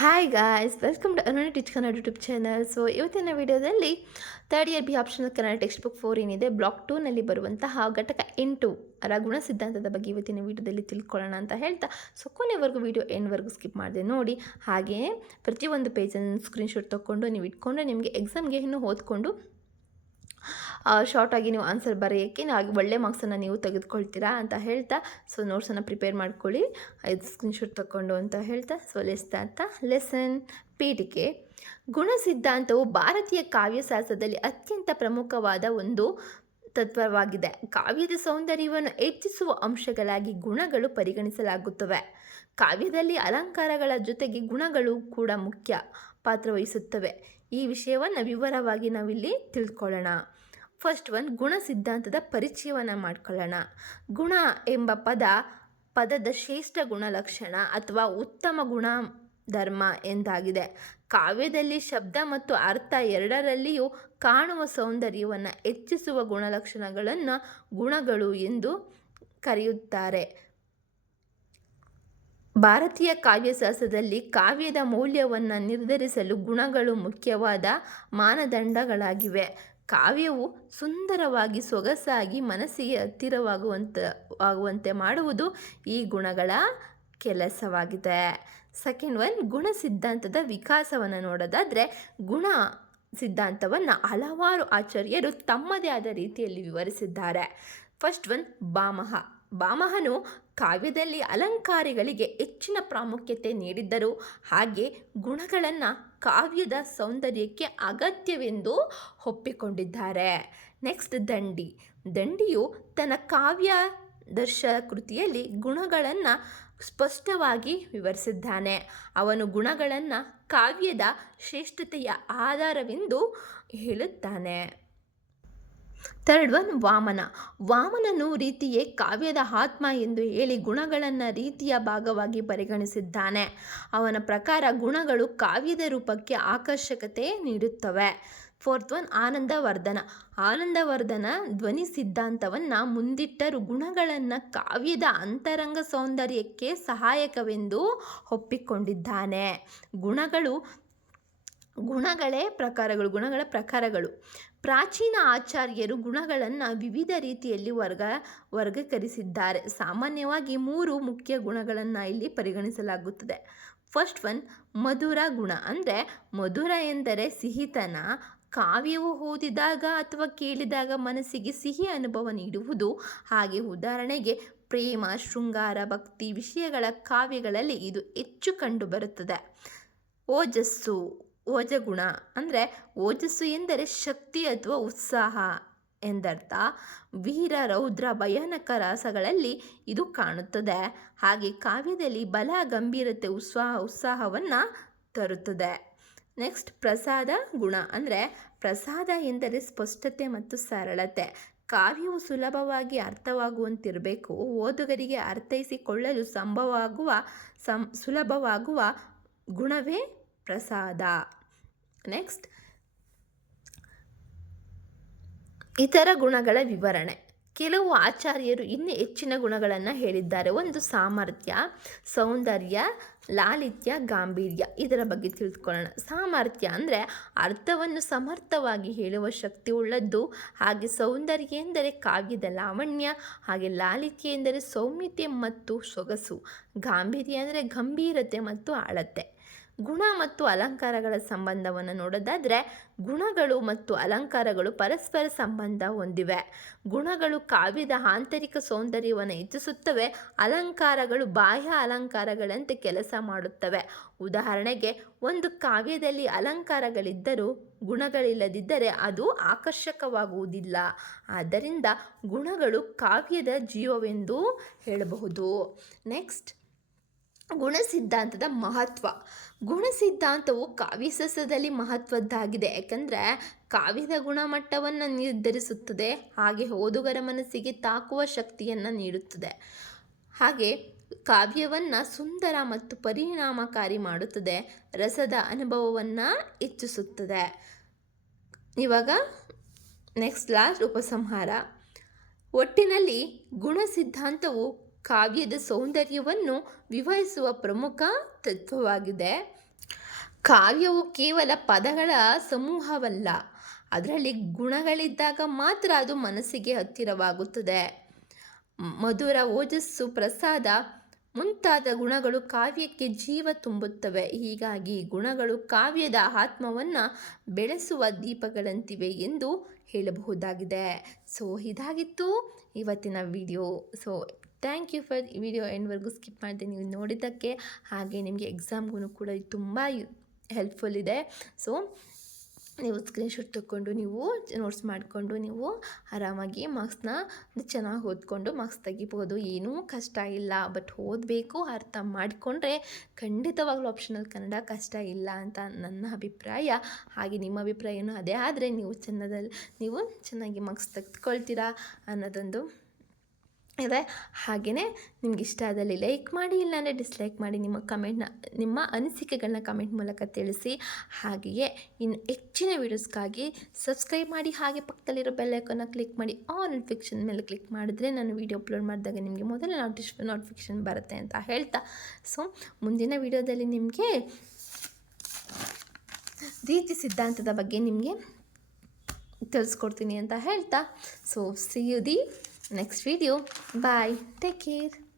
Hi guys, welcome to Arun teach Kannada YouTube channel. So ಇವತ್ತಿನ ವಿಡಿಯೋದಲ್ಲಿ third year B optional Kannada text book 4 ಏನಿದೆ block 2ನಲ್ಲಿ ಬರುವಂತಹ ಘಟಕ 8 ರ ಗುಣ ಸಿದ್ಧಾಂತದ ಬಗ್ಗೆ ಇವತ್ತಿನ ವಿಡಿಯೋದಲ್ಲಿ ತಿಳ್ಕೊಳ್ಳೋಣ ಅಂತ ಹೇಳ್ತಾ, ಸೊ ಕೊನೆವರೆಗೂ ವಿಡಿಯೋ ಎಂಡ್ವರೆಗೂ ಸ್ಕಿಪ್ ಮಾಡಿದೆ ನೋಡಿ. ಹಾಗೆಯೇ ಪ್ರತಿಯೊಂದು ಪೇಜನ್ನು ಸ್ಕ್ರೀನ್ಶಾಟ್ ತೊಗೊಂಡು ನೀವು ಇಟ್ಕೊಂಡು ನಿಮಗೆ ಎಕ್ಸಾಮ್ಗೆ ಇನ್ನೂ ಓದ್ಕೊಂಡು ಶಾರ್ಟಾಗಿ ನೀವು ಆನ್ಸರ್ ಬರೆಯೋಕ್ಕೆ ಒಳ್ಳೆ ಮಾರ್ಕ್ಸನ್ನು ನೀವು ತೆಗೆದುಕೊಳ್ತೀರಾ ಅಂತ ಹೇಳ್ತಾ, ಸೊ ನೋಟ್ಸನ್ನು ಪ್ರಿಪೇರ್ ಮಾಡ್ಕೊಳ್ಳಿ ಇದು ಸ್ಕ್ರೀನ್ಶಾಟ್ ತಗೊಂಡು ಅಂತ ಹೇಳ್ತಾ. ಸೊ ಲೆಸನ್ ಪೀಠಿಕೆ. ಗುಣ ಸಿದ್ಧಾಂತವು ಭಾರತೀಯ ಕಾವ್ಯಶಾಸ್ತ್ರದಲ್ಲಿ ಅತ್ಯಂತ ಪ್ರಮುಖವಾದ ಒಂದು ತತ್ವವಾಗಿದೆ. ಕಾವ್ಯದ ಸೌಂದರ್ಯವನ್ನು ಹೆಚ್ಚಿಸುವ ಅಂಶಗಳಾಗಿ ಗುಣಗಳು ಪರಿಗಣಿಸಲಾಗುತ್ತವೆ. ಕಾವ್ಯದಲ್ಲಿ ಅಲಂಕಾರಗಳ ಜೊತೆಗೆ ಗುಣಗಳು ಕೂಡ ಮುಖ್ಯ ಪಾತ್ರ ವಹಿಸುತ್ತವೆ. ಈ ವಿಷಯವನ್ನು ವಿವರವಾಗಿ ನಾವಿಲ್ಲಿ ತಿಳ್ಕೊಳ್ಳೋಣ. ಫಸ್ಟ್ ಗುಣ ಸಿದ್ಧಾಂತದ ಪರಿಚಯವನ್ನು ಮಾಡ್ಕೊಳ್ಳೋಣ. ಗುಣ ಎಂಬ ಪದದ ಶ್ರೇಷ್ಠ ಗುಣಲಕ್ಷಣ ಅಥವಾ ಉತ್ತಮ ಗುಣ ಧರ್ಮ ಎಂದಾಗಿದೆ. ಕಾವ್ಯದಲ್ಲಿ ಶಬ್ದ ಮತ್ತು ಅರ್ಥ ಎರಡರಲ್ಲಿಯೂ ಕಾಣುವ ಸೌಂದರ್ಯವನ್ನು ಹೆಚ್ಚಿಸುವ ಗುಣಲಕ್ಷಣಗಳನ್ನು ಗುಣಗಳು ಎಂದು ಕರೆಯುತ್ತಾರೆ. ಭಾರತೀಯ ಕಾವ್ಯಶಾಸ್ತ್ರದಲ್ಲಿ ಕಾವ್ಯದ ಮೌಲ್ಯವನ್ನು ನಿರ್ಧರಿಸಲು ಗುಣಗಳು ಮುಖ್ಯವಾದ ಮಾನದಂಡಗಳಾಗಿವೆ. ಕಾವ್ಯವು ಸುಂದರವಾಗಿ ಸೊಗಸಾಗಿ ಮನಸ್ಸಿಗೆ ಹತ್ತಿರವಾಗುವಂತೆ ಮಾಡುವುದು ಈ ಗುಣಗಳ ಕೆಲಸವಾಗಿದೆ. ಸೆಕೆಂಡ್ ಗುಣ ಸಿದ್ಧಾಂತದ ವಿಕಾಸವನ್ನು ನೋಡೋದಾದರೆ, ಗುಣ ಸಿದ್ಧಾಂತವನ್ನು ಹಲವಾರು ಆಚಾರ್ಯರು ತಮ್ಮದೇ ಆದ ರೀತಿಯಲ್ಲಿ ವಿವರಿಸಿದ್ದಾರೆ. ಫಸ್ಟ್ ಭಾಮಹನು ಕಾವ್ಯದಲ್ಲಿ ಅಲಂಕಾರಗಳಿಗೆ ಹೆಚ್ಚಿನ ಪ್ರಾಮುಖ್ಯತೆ ನೀಡಿದ್ದರು. ಹಾಗೆ ಗುಣಗಳನ್ನು ಕಾವ್ಯದ ಸೌಂದರ್ಯಕ್ಕೆ ಅಗತ್ಯವೆಂದು ಒಪ್ಪಿಕೊಂಡಿದ್ದಾರೆ. ನೆಕ್ಸ್ಟ್ ದಂಡಿಯು ತನ್ನ ಕಾವ್ಯಾದರ್ಶ ಕೃತಿಯಲ್ಲಿ ಗುಣಗಳನ್ನು ಸ್ಪಷ್ಟವಾಗಿ ವಿವರಿಸಿದ್ದಾನೆ. ಅವನು ಗುಣಗಳನ್ನು ಕಾವ್ಯದ ಶ್ರೇಷ್ಠತೆಯ ಆಧಾರವೆಂದು ಹೇಳುತ್ತಾನೆ. ಥರ್ಡ್ ವಾಮನನು ರೀತಿಯೇ ಕಾವ್ಯದ ಆತ್ಮ ಎಂದು ಹೇಳಿ ಗುಣಗಳನ್ನು ರೀತಿಯ ಭಾಗವಾಗಿ ಪರಿಗಣಿಸಿದ್ದಾನೆ. ಅವನ ಪ್ರಕಾರ ಗುಣಗಳು ಕಾವ್ಯದ ರೂಪಕ್ಕೆ ಆಕರ್ಷಕತೆ ನೀಡುತ್ತವೆ. ಫೋರ್ತ್ ಆನಂದವರ್ಧನ ಧ್ವನಿ ಸಿದ್ಧಾಂತವನ್ನು ಮುಂದಿಟ್ಟರು. ಗುಣಗಳನ್ನು ಕಾವ್ಯದ ಅಂತರಂಗ ಸೌಂದರ್ಯಕ್ಕೆ ಸಹಾಯಕವೆಂದು ಒಪ್ಪಿಕೊಂಡಿದ್ದಾನೆ. ಗುಣಗಳ ಪ್ರಕಾರಗಳು. ಪ್ರಾಚೀನ ಆಚಾರ್ಯರು ಗುಣಗಳನ್ನು ವಿವಿಧ ರೀತಿಯಲ್ಲಿ ವರ್ಗೀಕರಿಸಿದ್ದಾರೆ. ಸಾಮಾನ್ಯವಾಗಿ 3 ಮುಖ್ಯ ಗುಣಗಳನ್ನು ಇಲ್ಲಿ ಪರಿಗಣಿಸಲಾಗುತ್ತದೆ. ಫಸ್ಟ್ ಮಧುರ ಗುಣ, ಅಂದರೆ ಮಧುರ ಎಂದರೆ ಸಿಹಿತನ. ಕಾವ್ಯವು ಓದಿದಾಗ ಅಥವಾ ಕೇಳಿದಾಗ ಮನಸ್ಸಿಗೆ ಸಿಹಿ ಅನುಭವ ನೀಡುವುದು. ಹಾಗೆ ಉದಾಹರಣೆಗೆ ಪ್ರೇಮ, ಶೃಂಗಾರ, ಭಕ್ತಿ ವಿಷಯಗಳ ಕಾವ್ಯಗಳಲ್ಲಿ ಇದು ಹೆಚ್ಚು ಕಂಡುಬರುತ್ತದೆ. ಓಜಗುಣ, ಅಂದರೆ ಓಜಸ್ಸು ಎಂದರೆ ಶಕ್ತಿ ಅಥವಾ ಉತ್ಸಾಹ ಎಂದರ್ಥ. ವೀರ, ರೌದ್ರ, ಭಯಾನಕ ರಸಗಳಲ್ಲಿ ಇದು ಕಾಣುತ್ತದೆ. ಹಾಗೆ ಕಾವ್ಯದಲ್ಲಿ ಬಲ, ಗಂಭೀರತೆ, ಉತ್ಸಾಹವನ್ನು ತರುತ್ತದೆ. ನೆಕ್ಸ್ಟ್ ಪ್ರಸಾದ ಗುಣ, ಅಂದರೆ ಪ್ರಸಾದ ಎಂದರೆ ಸ್ಪಷ್ಟತೆ ಮತ್ತು ಸರಳತೆ. ಕಾವ್ಯವು ಸುಲಭವಾಗಿ ಅರ್ಥವಾಗುವಂತಿರಬೇಕು. ಓದುಗರಿಗೆ ಅರ್ಥೈಸಿಕೊಳ್ಳಲು ಸುಲಭವಾಗುವ ಗುಣವೇ ಪ್ರಸಾದ. ನೆಕ್ಸ್ಟ್ ಇತರ ಗುಣಗಳ ವಿವರಣೆ. ಕೆಲವು ಆಚಾರ್ಯರು ಇನ್ನೂ ಹೆಚ್ಚಿನ ಗುಣಗಳನ್ನು ಹೇಳಿದ್ದಾರೆ. ಸಾಮರ್ಥ್ಯ, ಸೌಂದರ್ಯ, ಲಾಲಿತ್ಯ, ಗಾಂಭೀರ್ಯ. ಇದರ ಬಗ್ಗೆ ತಿಳ್ಕೊಳ್ಳೋಣ. ಸಾಮರ್ಥ್ಯ ಅಂದರೆ ಅರ್ಥವನ್ನು ಸಮರ್ಥವಾಗಿ ಹೇಳುವ ಶಕ್ತಿ ಉಳ್ಳದ್ದು. ಹಾಗೆ ಸೌಂದರ್ಯ ಎಂದರೆ ಕಾವ್ಯದ ಲಾವಣ್ಯ. ಹಾಗೆ ಲಾಲಿತ್ಯ ಎಂದರೆ ಸೌಮ್ಯತೆ ಮತ್ತು ಸೊಗಸು. ಗಾಂಭೀರ್ಯ ಅಂದರೆ ಗಂಭೀರತೆ ಮತ್ತು ಆಳತೆ. ಗುಣ ಮತ್ತು ಅಲಂಕಾರಗಳ ಸಂಬಂಧವನ್ನು ನೋಡೋದಾದರೆ, ಗುಣಗಳು ಮತ್ತು ಅಲಂಕಾರಗಳು ಪರಸ್ಪರ ಸಂಬಂಧ ಹೊಂದಿವೆ. ಗುಣಗಳು ಕಾವ್ಯದ ಆಂತರಿಕ ಸೌಂದರ್ಯವನ್ನು ಹೆಚ್ಚಿಸುತ್ತವೆ. ಅಲಂಕಾರಗಳು ಬಾಹ್ಯ ಅಲಂಕಾರಗಳಂತೆ ಕೆಲಸ ಮಾಡುತ್ತವೆ. ಉದಾಹರಣೆಗೆ, ಒಂದು ಕಾವ್ಯದಲ್ಲಿ ಅಲಂಕಾರಗಳಿದ್ದರೂ ಗುಣಗಳಿಲ್ಲದಿದ್ದರೆ ಅದು ಆಕರ್ಷಕವಾಗುವುದಿಲ್ಲ. ಆದ್ದರಿಂದ ಗುಣಗಳು ಕಾವ್ಯದ ಜೀವವೆಂದು ಹೇಳಬಹುದು. ನೆಕ್ಸ್ಟ್ ಗುಣ ಸಿದ್ಧಾಂತದ ಮಹತ್ವ. ಗುಣ ಸಿದ್ಧಾಂತವು ಕಾವ್ಯಶಾಸ್ತ್ರದಲ್ಲಿ ಮಹತ್ವದ್ದಾಗಿದೆ. ಯಾಕಂದರೆ ಕಾವ್ಯದ ಗುಣಮಟ್ಟವನ್ನು ನಿರ್ಧರಿಸುತ್ತದೆ. ಹಾಗೆ ಓದುಗರ ಮನಸ್ಸಿಗೆ ತಾಕುವ ಶಕ್ತಿಯನ್ನು ನೀಡುತ್ತದೆ. ಹಾಗೆ ಕಾವ್ಯವನ್ನು ಸುಂದರ ಮತ್ತು ಪರಿಣಾಮಕಾರಿ ಮಾಡುತ್ತದೆ. ರಸದ ಅನುಭವವನ್ನು ಹೆಚ್ಚಿಸುತ್ತದೆ. ಇವಾಗ ನೆಕ್ಸ್ಟ್ ಉಪಸಂಹಾರ. ಒಟ್ಟಿನಲ್ಲಿ ಗುಣ ಸಿದ್ಧಾಂತವು ಕಾವ್ಯದ ಸೌಂದರ್ಯವನ್ನು ವಿವರಿಸುವ ಪ್ರಮುಖ ತತ್ವವಾಗಿದೆ. ಕಾವ್ಯವು ಕೇವಲ ಪದಗಳ ಸಮೂಹವಲ್ಲ, ಅದರಲ್ಲಿ ಗುಣಗಳಿದ್ದಾಗ ಮಾತ್ರ ಅದು ಮನಸ್ಸಿಗೆ ಹತ್ತಿರವಾಗುತ್ತದೆ. ಮಧುರ, ಓಜಸ್ಸು, ಪ್ರಸಾದ ಮುಂತಾದ ಗುಣಗಳು ಕಾವ್ಯಕ್ಕೆ ಜೀವ ತುಂಬುತ್ತವೆ. ಹೀಗಾಗಿ ಗುಣಗಳು ಕಾವ್ಯದ ಆತ್ಮವನ್ನು ಬೆಳೆಸುವ ದೀಪಗಳಂತಿವೆ ಎಂದು ಹೇಳಬಹುದಾಗಿದೆ. ಸೊ ಇದಾಗಿತ್ತು ಇವತ್ತಿನ ವಿಡಿಯೋ. ಸೊ ಥ್ಯಾಂಕ್ ಯು ಫಾರ್ ಈ ವಿಡಿಯೋ ಎಂಡ್ವರೆಗೂ ಸ್ಕಿಪ್ ಮಾಡಿದೆ ನೀವು ನೋಡಿದ್ದಕ್ಕೆ. ಹಾಗೆ ನಿಮಗೆ ಎಕ್ಸಾಮ್ಗೂ ಕೂಡ ಇದು ತುಂಬ ಹೆಲ್ಪ್ಫುಲ್ ಇದೆ. ಸೊ ನೀವು ಸ್ಕ್ರೀನ್ಶಾಟ್ ತೊಗೊಂಡು ನೀವು ನೋಟ್ಸ್ ಮಾಡಿಕೊಂಡು ನೀವು ಆರಾಮಾಗಿ ಮಾರ್ಕ್ಸ್ನ ಚೆನ್ನಾಗಿ ಓದ್ಕೊಂಡು ಮಾರ್ಕ್ಸ್ ತೆಗಿಬೋದು. ಏನೂ ಕಷ್ಟ ಇಲ್ಲ, ಬಟ್ ಓದಬೇಕು, ಅರ್ಥ ಮಾಡಿಕೊಂಡ್ರೆ ಖಂಡಿತವಾಗ್ಲೂ ಆಪ್ಷನಲ್ ಕನ್ನಡ ಕಷ್ಟ ಇಲ್ಲ ಅಂತ ನನ್ನ ಅಭಿಪ್ರಾಯ. ಹಾಗೆ ನಿಮ್ಮ ಅಭಿಪ್ರಾಯನೂ ಅದೇ ಆದರೆ ನೀವು ಚೆನ್ನಾಗಿ ಮಾರ್ಕ್ಸ್ ತೆಗೆದುಕೊಳ್ತೀರಾ ಅನ್ನೋದೊಂದು ಇದೆ. ಹಾಗೆಯೇ ನಿಮ್ಗೆ ಇಷ್ಟ ಆದಲ್ಲಿ ಲೈಕ್ ಮಾಡಿ, ಇಲ್ಲಾಂದರೆ ಡಿಸ್ಲೈಕ್ ಮಾಡಿ. ನಿಮ್ಮ ಅನಿಸಿಕೆಗಳನ್ನ ಕಮೆಂಟ್ ಮೂಲಕ ತಿಳಿಸಿ. ಹಾಗೆಯೇ ಇನ್ನು ಹೆಚ್ಚಿನ ವೀಡಿಯೋಸ್ಗಾಗಿ ಸಬ್ಸ್ಕ್ರೈಬ್ ಮಾಡಿ. ಹಾಗೆ ಪಕ್ಕದಲ್ಲಿರೋ ಬೆಲ್ ಐಕಾನ್ನ ಕ್ಲಿಕ್ ಮಾಡಿ. ಆಲ್ ನೋಟಿಫಿಕೇಷನ್ ಮೇಲೆ ಕ್ಲಿಕ್ ಮಾಡಿದ್ರೆ ನಾನು ವೀಡಿಯೋ ಅಪ್ಲೋಡ್ ಮಾಡಿದಾಗ ನಿಮಗೆ ಮೊದಲ ನೋಟಿಫಿಕೇಷನ್ ಬರುತ್ತೆ ಅಂತ ಹೇಳ್ತಾ, ಸೊ ಮುಂದಿನ ವೀಡಿಯೋದಲ್ಲಿ ನಿಮಗೆ ರೀತಿ ಸಿದ್ಧಾಂತದ ಬಗ್ಗೆ ನಿಮಗೆ ತಿಳಿಸ್ಕೊಡ್ತೀನಿ ಅಂತ ಹೇಳ್ತಾ, so see you the next video. Bye. Take care.